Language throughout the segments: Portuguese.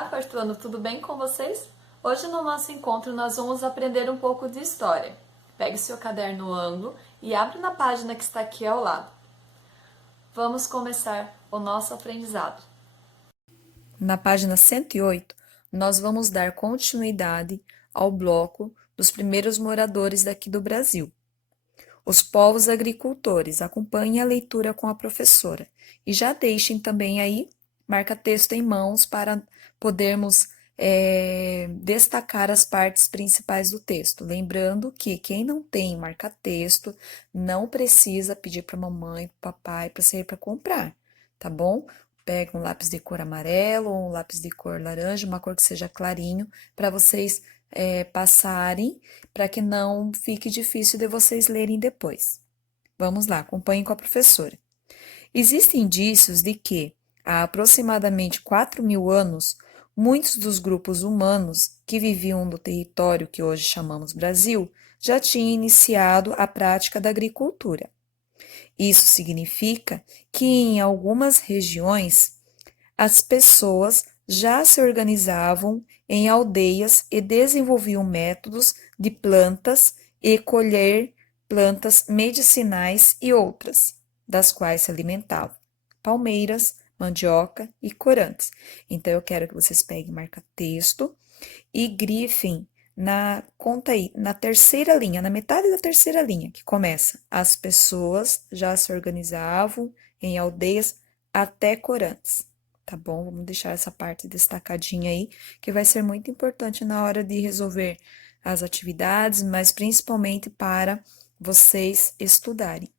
Olá, quarto ano, tudo bem com vocês? Hoje no nosso encontro nós vamos aprender um pouco de história. Pegue seu caderno ângulo e abra na página que está aqui ao lado. Vamos começar o nosso aprendizado. Na página 108, nós vamos dar continuidade ao bloco dos primeiros moradores daqui do Brasil. Os povos agricultores. Acompanhem a leitura com a professora. E já deixem também aí marca-texto em mãos para podermos destacar as partes principais do texto. Lembrando que quem não tem marca-texto não precisa pedir para a mamãe, para o papai, para sair para comprar, tá bom? Pega um lápis de cor amarelo ou um lápis de cor laranja, uma cor que seja clarinho, para vocês passarem, para que não fique difícil de vocês lerem depois. Vamos lá, acompanhem com a professora. Existem indícios de que, há aproximadamente 4.000 anos, muitos dos grupos humanos que viviam no território que hoje chamamos Brasil já tinham iniciado a prática da agricultura. Isso significa que em algumas regiões as pessoas já se organizavam em aldeias e desenvolviam métodos de plantas e colher plantas medicinais e outras, das quais se alimentavam: palmeiras, mandioca e corantes. Então, eu quero que vocês peguem marca-texto e grifem conta aí, na terceira linha, na metade da terceira linha, que começa: as pessoas já se organizavam em aldeias até corantes. Tá bom? Vamos deixar essa parte destacadinha aí, que vai ser muito importante na hora de resolver as atividades, mas principalmente para vocês estudarem.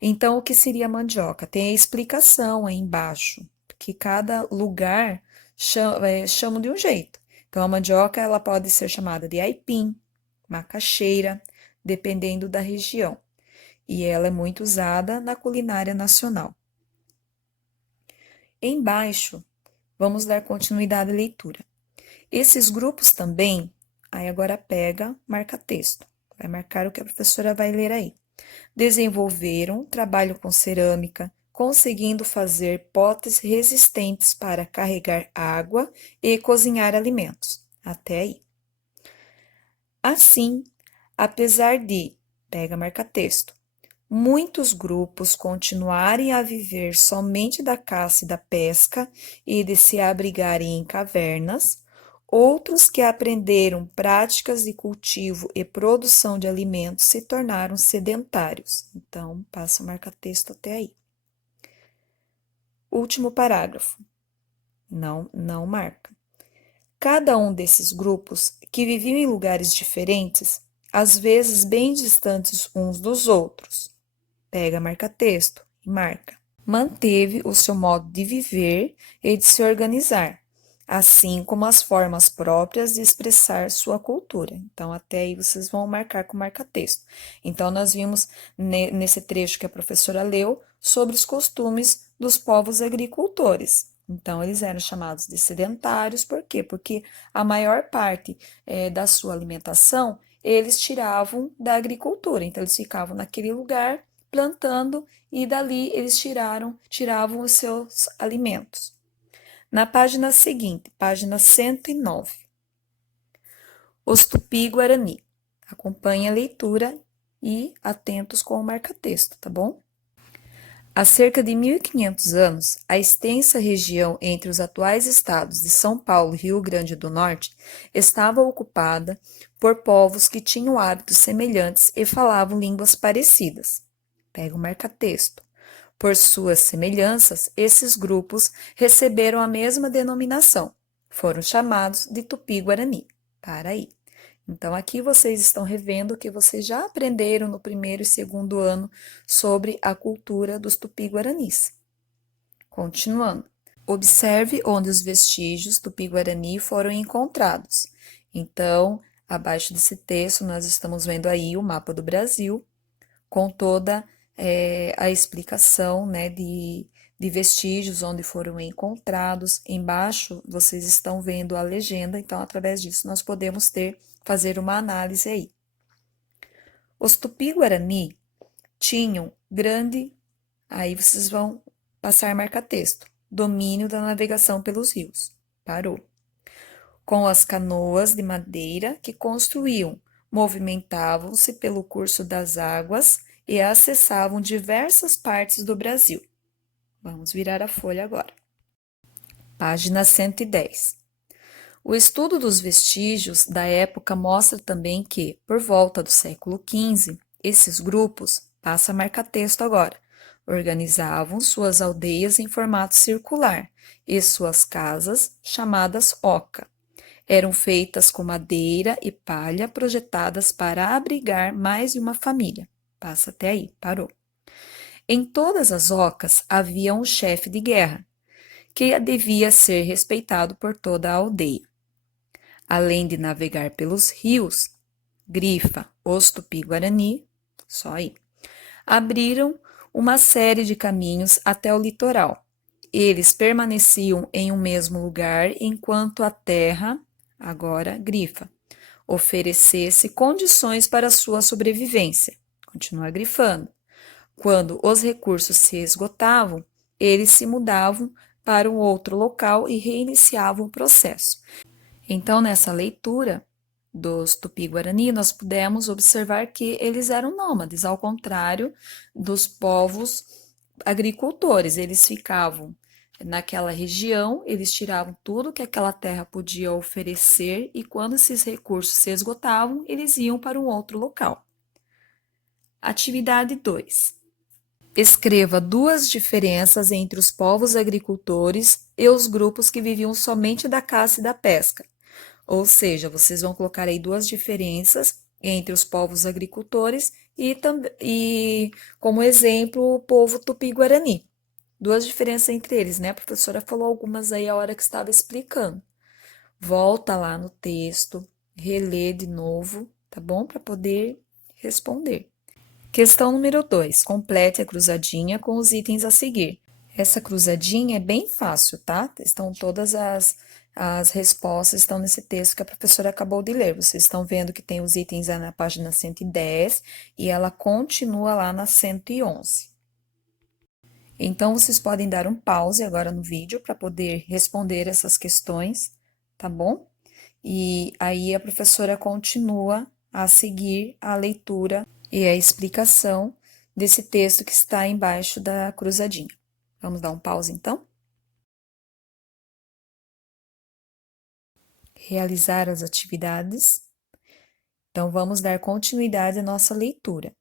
Então, o que seria a mandioca? Tem a explicação aí embaixo, que cada lugar chama de um jeito. Então, a mandioca ela pode ser chamada de aipim, macaxeira, dependendo da região. E ela é muito usada na culinária nacional. Embaixo, vamos dar continuidade à leitura. Esses grupos também, aí agora pega, marca texto. Vai marcar o que a professora vai ler aí. Desenvolveram trabalho com cerâmica, conseguindo fazer potes resistentes para carregar água e cozinhar alimentos. Até aí. Assim, apesar de, pega marca-texto, muitos grupos continuarem a viver somente da caça e da pesca e de se abrigarem em cavernas, outros que aprenderam práticas de cultivo e produção de alimentos se tornaram sedentários. Então, passa o marca-texto até aí. Último parágrafo. Não marca. Cada um desses grupos, que viviam em lugares diferentes, às vezes bem distantes uns dos outros, pega marca-texto e marca, manteve o seu modo de viver e de se organizar, assim como as formas próprias de expressar sua cultura. Então, até aí vocês vão marcar com marca-texto. Então, nós vimos nesse trecho que a professora leu sobre os costumes dos povos agricultores. Então, eles eram chamados de sedentários, por quê? Porque a maior parte da sua alimentação eles tiravam da agricultura. Então, eles ficavam naquele lugar plantando e dali eles tiravam os seus alimentos. Na página seguinte, página 109, os Tupi-Guarani. Acompanhe a leitura e atentos com o marca-texto, tá bom? Há cerca de 1.500 anos, a extensa região entre os atuais estados de São Paulo e Rio Grande do Norte estava ocupada por povos que tinham hábitos semelhantes e falavam línguas parecidas. Pega o marca-texto. Por suas semelhanças, esses grupos receberam a mesma denominação. Foram chamados de Tupi-Guarani. Para aí. Então, aqui vocês estão revendo o que vocês já aprenderam no primeiro e segundo ano sobre a cultura dos Tupi-Guaranis. Continuando. Observe onde os vestígios Tupi-Guarani foram encontrados. Então, abaixo desse texto, nós estamos vendo aí o mapa do Brasil, com toda a explicação, né, de vestígios onde foram encontrados. Embaixo, vocês estão vendo a legenda, então, através disso, nós podemos fazer uma análise aí. Os Tupi-Guarani tinham grande, aí vocês vão passar marca-texto, domínio da navegação pelos rios. Parou. Com as canoas de madeira que construíam, movimentavam-se pelo curso das águas e acessavam diversas partes do Brasil. Vamos virar a folha agora. Página 110. O estudo dos vestígios da época mostra também que, por volta do século XV, esses grupos, passa a marca-texto agora, organizavam suas aldeias em formato circular e suas casas, chamadas oca, eram feitas com madeira e palha projetadas para abrigar mais de uma família. Passa até aí, parou. Em todas as ocas havia um chefe de guerra, que devia ser respeitado por toda a aldeia. Além de navegar pelos rios, Grifa, os Tupi-Guarani, só aí, abriram uma série de caminhos até o litoral. Eles permaneciam em um mesmo lugar enquanto a terra, agora Grifa, oferecesse condições para sua sobrevivência. Continua grifando. Quando os recursos se esgotavam, eles se mudavam para um outro local e reiniciavam o processo. Então, nessa leitura dos Tupi-Guarani, nós pudemos observar que eles eram nômades, ao contrário dos povos agricultores. Eles ficavam naquela região, eles tiravam tudo que aquela terra podia oferecer e quando esses recursos se esgotavam, eles iam para um outro local. Atividade 2. Escreva duas diferenças entre os povos agricultores e os grupos que viviam somente da caça e da pesca. Ou seja, vocês vão colocar aí duas diferenças entre os povos agricultores e como exemplo, o povo Tupi-Guarani. Duas diferenças entre eles, né? A professora falou algumas aí a hora que estava explicando. Volta lá no texto, relê de novo, tá bom? Para poder responder. Questão número 2. Complete a cruzadinha com os itens a seguir. Essa cruzadinha é bem fácil, tá? Estão todas as respostas estão nesse texto que a professora acabou de ler. Vocês estão vendo que tem os itens na página 110 e ela continua lá na 111. Então, vocês podem dar um pause agora no vídeo para poder responder essas questões, tá bom? E aí a professora continua a seguir a leitura e a explicação desse texto que está embaixo da cruzadinha. Vamos dar um pause, então? Realizar as atividades. Então, vamos dar continuidade à nossa leitura.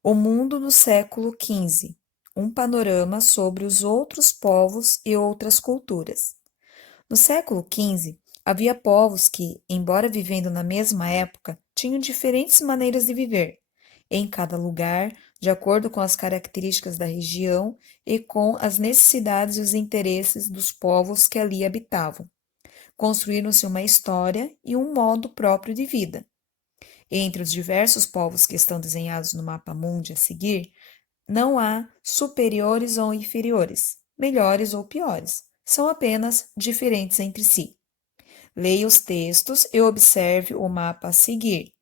O mundo no século XV. Um panorama sobre os outros povos e outras culturas. No século XV, havia povos que, embora vivendo na mesma época, tinham diferentes maneiras de viver, em cada lugar, de acordo com as características da região e com as necessidades e os interesses dos povos que ali habitavam. Construíram-se uma história e um modo próprio de vida. Entre os diversos povos que estão desenhados no mapa mundi a seguir, não há superiores ou inferiores, melhores ou piores, são apenas diferentes entre si. Leia os textos e observe o mapa a seguir.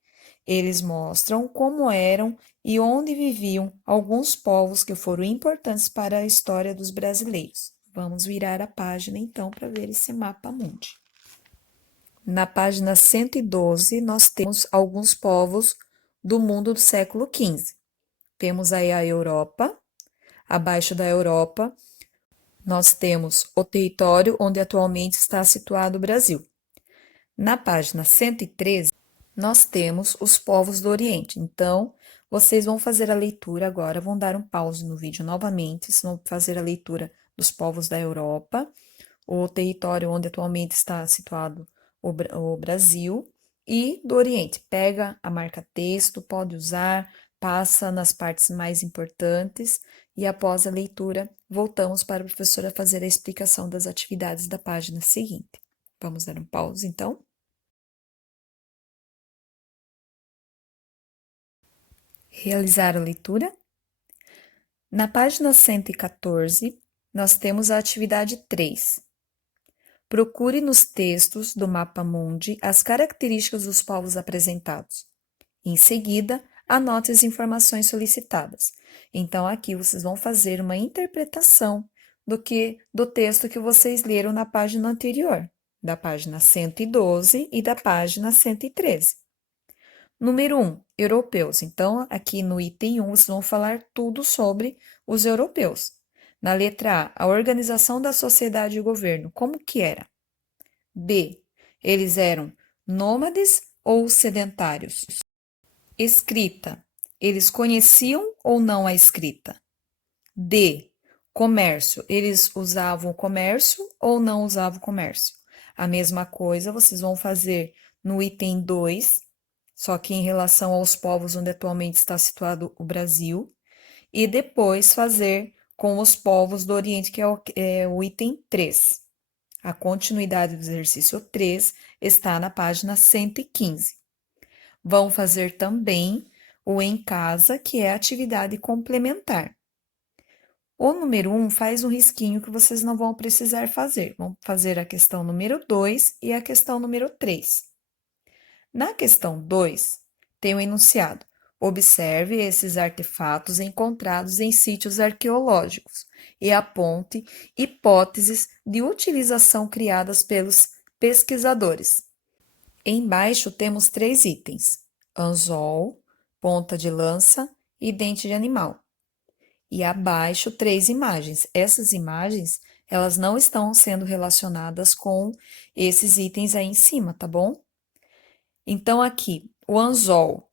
Eles mostram como eram e onde viviam alguns povos que foram importantes para a história dos brasileiros. Vamos virar a página então para ver esse mapa mundi. Na página 112, nós temos alguns povos do mundo do século XV. Temos aí a Europa. Abaixo da Europa, nós temos o território onde atualmente está situado o Brasil. Na página 113, nós temos os povos do Oriente. Então, vocês vão fazer a leitura agora, vão dar um pause no vídeo novamente, vão fazer a leitura dos povos da Europa, o território onde atualmente está situado o Brasil, e do Oriente. Pega a marca texto, pode usar, passa nas partes mais importantes e após a leitura, voltamos para a professora fazer a explicação das atividades da página seguinte. Vamos dar um pause, então. Realizar a leitura. Na página 114, nós temos a atividade 3. Procure nos textos do mapa mundi as características dos povos apresentados. Em seguida, anote as informações solicitadas. Então, aqui vocês vão fazer uma interpretação do que do texto que vocês leram na página anterior, da página 112 e da página 113. Número 1, europeus. Então, aqui no item 1, vocês vão falar tudo sobre os europeus. Na letra A organização da sociedade e governo, como que era? B, eles eram nômades ou sedentários? Escrita, eles conheciam ou não a escrita? D, comércio, eles usavam o comércio ou não usavam o comércio? A mesma coisa vocês vão fazer no item 2, só que em relação aos povos onde atualmente está situado o Brasil, e depois fazer com os povos do Oriente, que é o item 3. A continuidade do exercício 3 está na página 115. Vão fazer também o em casa, que é a atividade complementar. O número 1 faz um risquinho que vocês não vão precisar fazer. Vão fazer a questão número 2 e a questão número 3. Na questão 2, tem o enunciado. Observe esses artefatos encontrados em sítios arqueológicos e aponte hipóteses de utilização criadas pelos pesquisadores. Embaixo temos 3 itens: anzol, ponta de lança e dente de animal. E abaixo 3 imagens. Essas imagens, elas não estão sendo relacionadas com esses itens aí em cima, tá bom? Então, aqui, o anzol.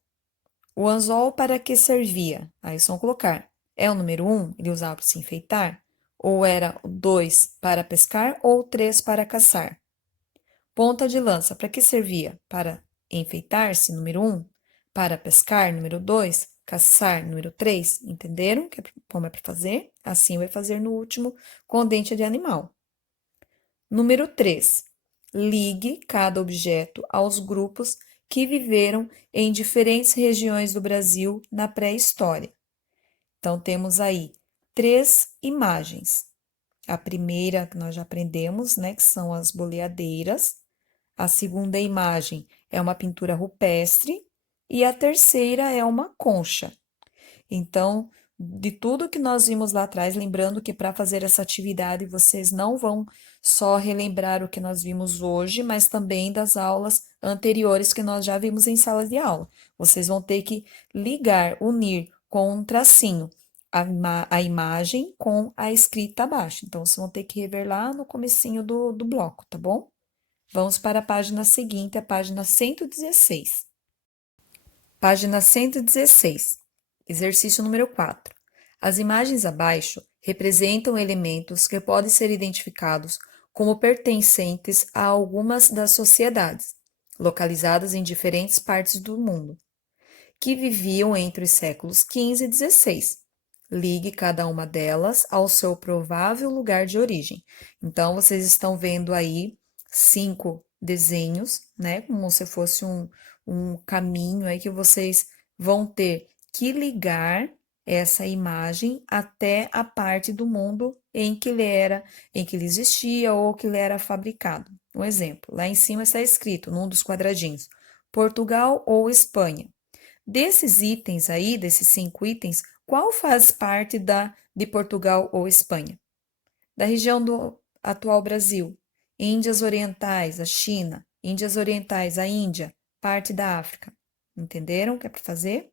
O anzol para que servia? Aí vocês vão colocar. É o número 1, ele usava para se enfeitar? Ou era o 2 para pescar ou 3 para caçar? Ponta de lança, para que servia? Para enfeitar-se, número 1, para pescar, número 2, caçar, número 3. Entenderam como é para fazer? Assim vai fazer no último com dente de animal. Número 3, ligue cada objeto aos grupos que viveram em diferentes regiões do Brasil na pré-história. Então, temos aí 3 imagens. A primeira que nós já aprendemos, né, que são as boleadeiras. A segunda imagem é uma pintura rupestre e a terceira é uma concha. Então, de tudo que nós vimos lá atrás, lembrando que para fazer essa atividade vocês não vão só relembrar o que nós vimos hoje, mas também das aulas anteriores que nós já vimos em sala de aula. Vocês vão ter que ligar, unir com um tracinho a imagem com a escrita abaixo. Então, vocês vão ter que rever lá no comecinho do bloco, tá bom? Vamos para a página seguinte, a página 116. Página 116. Exercício número 4. As imagens abaixo representam elementos que podem ser identificados como pertencentes a algumas das sociedades, localizadas em diferentes partes do mundo, que viviam entre os séculos XV e XVI. Ligue cada uma delas ao seu provável lugar de origem. Então, vocês estão vendo aí 5 desenhos, né? Como se fosse um caminho aí que vocês vão ter que ligar essa imagem até a parte do mundo em que ele existia ou que ele era fabricado. Um exemplo, lá em cima está escrito, num dos quadradinhos, Portugal ou Espanha. Desses itens aí, desses 5 itens, qual faz parte de Portugal ou Espanha? Da região do atual Brasil, Índias Orientais, a China, Índias Orientais, a Índia, parte da África. Entenderam o que é para fazer?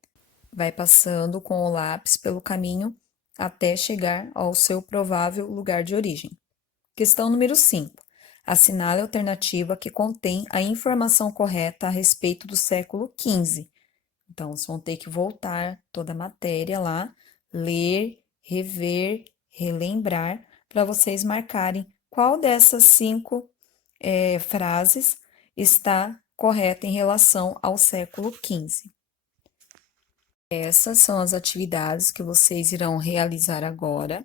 Vai passando com o lápis pelo caminho até chegar ao seu provável lugar de origem. Questão número 5. Assinale a alternativa que contém a informação correta a respeito do século XV. Então, vocês vão ter que voltar toda a matéria lá, ler, rever, relembrar, para vocês marcarem qual dessas 5 frases está correta em relação ao século XV. Essas são as atividades que vocês irão realizar agora.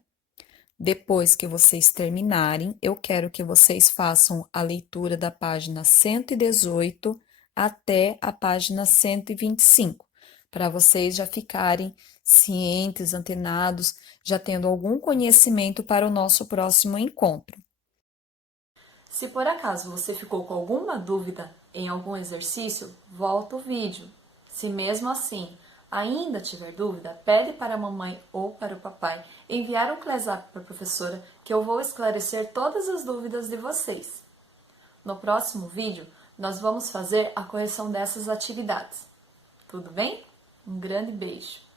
Depois que vocês terminarem, eu quero que vocês façam a leitura da página 118 até a página 125, para vocês já ficarem cientes, antenados, já tendo algum conhecimento para o nosso próximo encontro. Se por acaso você ficou com alguma dúvida em algum exercício, volta o vídeo. Se mesmo assim Ainda tiver dúvida, pede para a mamãe ou para o papai enviar um ClassUp para a professora que eu vou esclarecer todas as dúvidas de vocês. No próximo vídeo, nós vamos fazer a correção dessas atividades. Tudo bem? Um grande beijo!